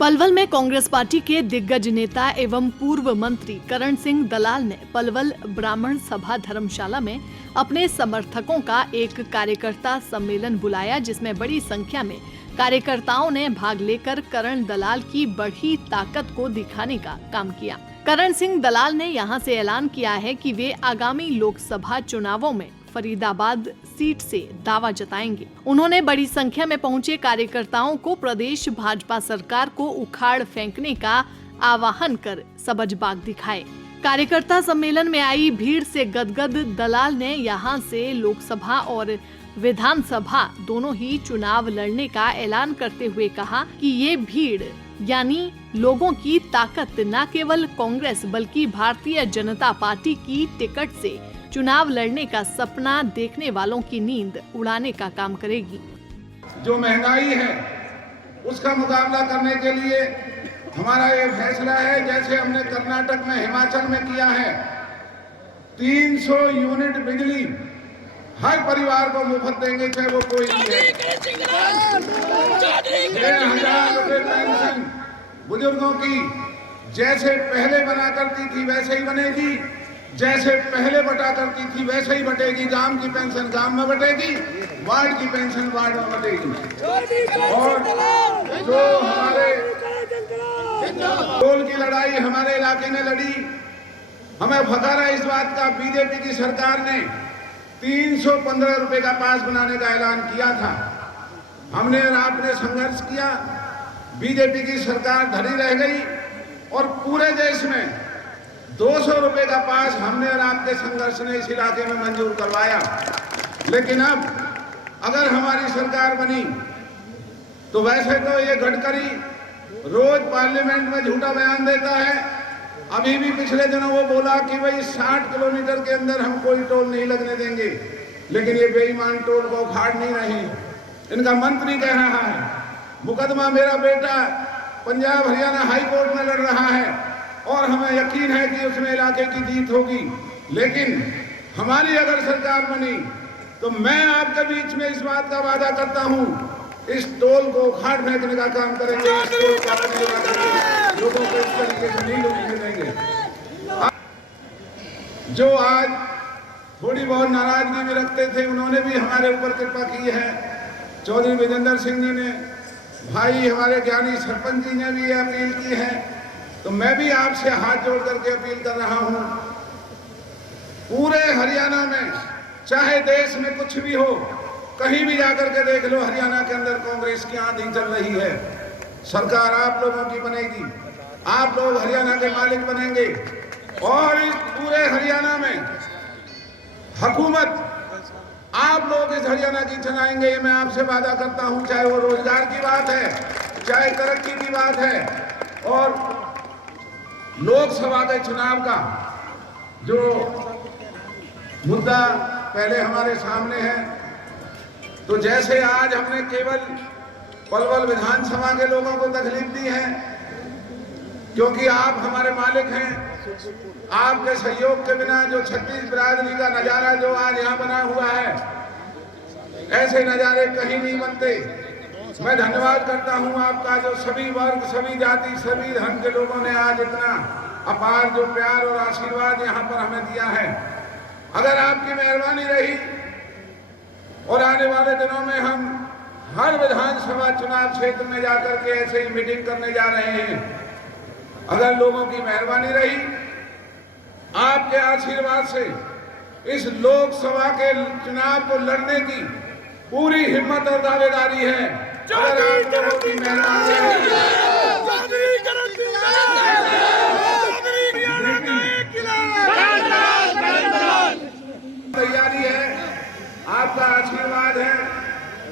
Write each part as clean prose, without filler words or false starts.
पलवल में कांग्रेस पार्टी के दिग्गज नेता एवं पूर्व मंत्री करण सिंह दलाल ने पलवल ब्राह्मण सभा धर्मशाला में अपने समर्थकों का एक कार्यकर्ता सम्मेलन बुलाया, जिसमें बड़ी संख्या में कार्यकर्ताओं ने भाग लेकर करण दलाल की बढ़ी ताकत को दिखाने का काम किया। करण सिंह दलाल ने यहां से ऐलान किया है कि वे आगामी लोकसभा चुनावों में फरीदाबाद सीट से दावा जताएंगे। उन्होंने बड़ी संख्या में पहुंचे कार्यकर्ताओं को प्रदेश भाजपा सरकार को उखाड़ फेंकने का आह्वान कर सबजबाग दिखाए। कार्यकर्ता सम्मेलन में आई भीड़ से गदगद दलाल ने यहां से लोकसभा और विधानसभा दोनों ही चुनाव लड़ने का ऐलान करते हुए कहा कि ये भीड़ यानी लोगों की ताकत न केवल कांग्रेस बल्कि भारतीय जनता पार्टी की टिकट से चुनाव लड़ने का सपना देखने वालों की नींद उड़ाने का काम करेगी। जो महंगाई है उसका मुकाबला करने के लिए हमारा ये फैसला है, जैसे हमने कर्नाटक में हिमाचल में किया है, 300 यूनिट बिजली हर परिवार को मुफ्त देंगे, चाहे वो कोई भी है। 6,000 रुपए पेंशन बुजुर्गों की जैसे पहले बना करती थी वैसे ही बनेगी, जैसे पहले बटा करती थी वैसे ही बटेगी। गांव की पेंशन गांव में बटेगी, वार्ड की पेंशन वार्ड में बटेगी। और जो हमारे टोल की लड़ाई हमारे इलाके ने लड़ी, हमें फखर है इस बात का, बीजेपी की सरकार ने 315 रुपए का पास बनाने का ऐलान किया था। हमने और आपने संघर्ष किया, बीजेपी की सरकार धरी रह गई और पूरे देश में 200 रुपए का पास हमने और आपके संघर्ष ने इस इलाके में मंजूर करवाया। लेकिन अब अगर हमारी सरकार बनी तो वैसे तो ये गडकरी रोज पार्लियामेंट में झूठा बयान देता है। अभी भी पिछले दिनों वो बोला कि भाई 60 किलोमीटर के अंदर हम कोई टोल नहीं लगने देंगे, लेकिन ये बेईमान टोल को उखाड़ नहीं रहे। इनका मंत्री कह रहा है मुकदमा मेरा बेटा पंजाब हरियाणा हाई कोर्ट में लड़ रहा है और हमें यकीन है कि उसमें इलाके की जीत होगी। लेकिन हमारी अगर सरकार बनी तो मैं आपके बीच में इस बात का वादा करता हूं, इस टोल को उखाड़ फेंकने का काम करेंगे, इस टोल का लोगों को इस तरीके से नहीं लूटने देंगे। जो आज थोड़ी बहुत नाराजगी भी रखते थे, उन्होंने भी हमारे ऊपर कृपा की है। चौधरी विजेंद्र सिंह जी ने, भाई हमारे ज्ञानी सरपंच जी ने भी ये अपील की है, तो मैं भी आपसे हाथ जोड़ करके अपील कर रहा हूं, पूरे हरियाणा में चाहे देश में कुछ भी हो, कहीं भी जाकर के देख लो, हरियाणा के अंदर कांग्रेस की आंधी चल रही है। सरकार आप लोगों की बनेगी, आप लोग हरियाणा के मालिक बनेंगे और इस पूरे हरियाणा में हुकूमत आप लोग इस हरियाणा की चलाएंगे, ये मैं आपसे वादा करता हूं। चाहे वो रोजगार की बात है, चाहे तरक्की की बात है, और लोकसभा के चुनाव का जो मुद्दा पहले हमारे सामने है, तो जैसे आज हमने केवल पलवल विधानसभा के लोगों को तकलीफ दी है, क्योंकि आप हमारे मालिक हैं, आपके सहयोग के बिना जो 36 बिरादरी का नजारा जो आज यहाँ बना हुआ है, ऐसे नजारे कहीं नहीं बनते। मैं धन्यवाद करता हूँ आपका, जो सभी वर्ग, सभी जाति, सभी धर्म के लोगों ने आज इतना अपार जो प्यार और आशीर्वाद यहाँ पर हमें दिया है। अगर आपकी मेहरबानी रही और आने वाले दिनों में हम हर विधानसभा चुनाव क्षेत्र में जाकर के ऐसे ही मीटिंग करने जा रहे हैं, अगर लोगों की मेहरबानी रही, आपके आशीर्वाद से इस लोकसभा के चुनाव को लड़ने की पूरी हिम्मत और दावेदारी है। अगर आप लोगों की मेहरबानी तैयारी है, आपका आशीर्वाद है,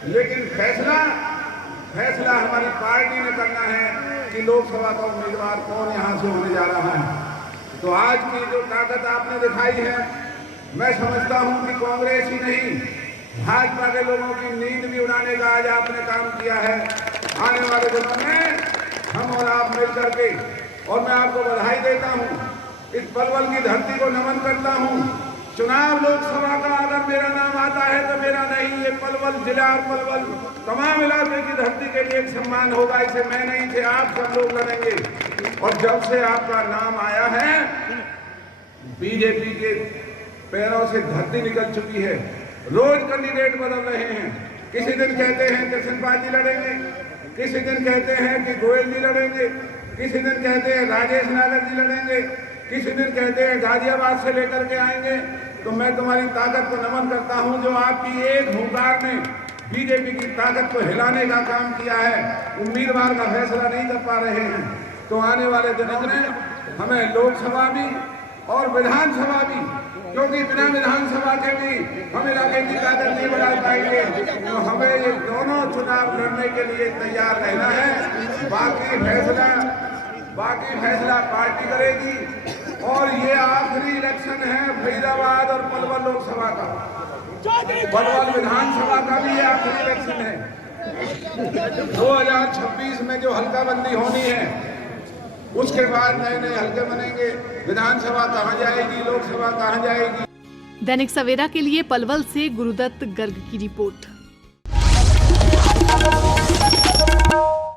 लेकिन फैसला हमारी पार्टी ने करना है कि लोकसभा का उम्मीदवार कौन यहाँ से होने जा रहा है। तो आज की जो ताकत आपने दिखाई है, मैं समझता हूँ कि कांग्रेस ही नहीं, भाजपा के लोगों की नींद भी उड़ाने का आज आपने काम किया है। आने वाले दिनों में हम और आप मिल करके, और मैं आपको बधाई देता हूँ, इस पलवल की धरती को नमन करता हूँ चुनाव लोकसभा का अगर मेरा नाम आता है तो मेरा नहीं, ये पलवल जिला, पलवल तमाम इलाके की धरती के लिए एक सम्मान होगा। इसे मैं नहीं थे, आप सब लोग लड़ेंगे। और जब से आपका नाम आया है, बीजेपी के पैरों से धरती निकल चुकी है। रोज कैंडिडेट बदल रहे हैं। किसी दिन कहते हैं कृष्णपाल जी लड़ेंगे, किसी दिन कहते हैं कि गोयल जी लड़ेंगे, किसी दिन कहते हैं राजेश नागर जी लड़ेंगे, किसी दिन कहते हैं गाजियाबाद से लेकर के आएंगे। तो मैं तुम्हारी ताकत को नमन करता हूं, जो आपकी एक हुंकार ने बीजेपी की ताकत को हिलाने का काम किया है। उम्मीदवार का फैसला नहीं कर पा रहे हैं, तो आने वाले दिनों में हमें लोकसभा भी और विधानसभा भी, क्योंकि बिना विधानसभा के भी हम इलाके की ताकत नहीं बढ़ा पाएंगे, तो हमें ये दोनों चुनाव लड़ने के लिए तैयार रहना है। बाकी फैसला पार्टी करेगी। और ये आखिरी इलेक्शन है फरीदाबाद और पलवल लोकसभा का, पलवल विधानसभा का भी आखिरी इलेक्शन है। 2026 में जो हल्काबंदी होनी है, उसके बाद नए नए हल्के बनेंगे। विधानसभा कहाँ जाएगी, लोकसभा कहाँ जाएगी। दैनिक सवेरा के लिए पलवल से गुरुदत्त गर्ग की रिपोर्ट।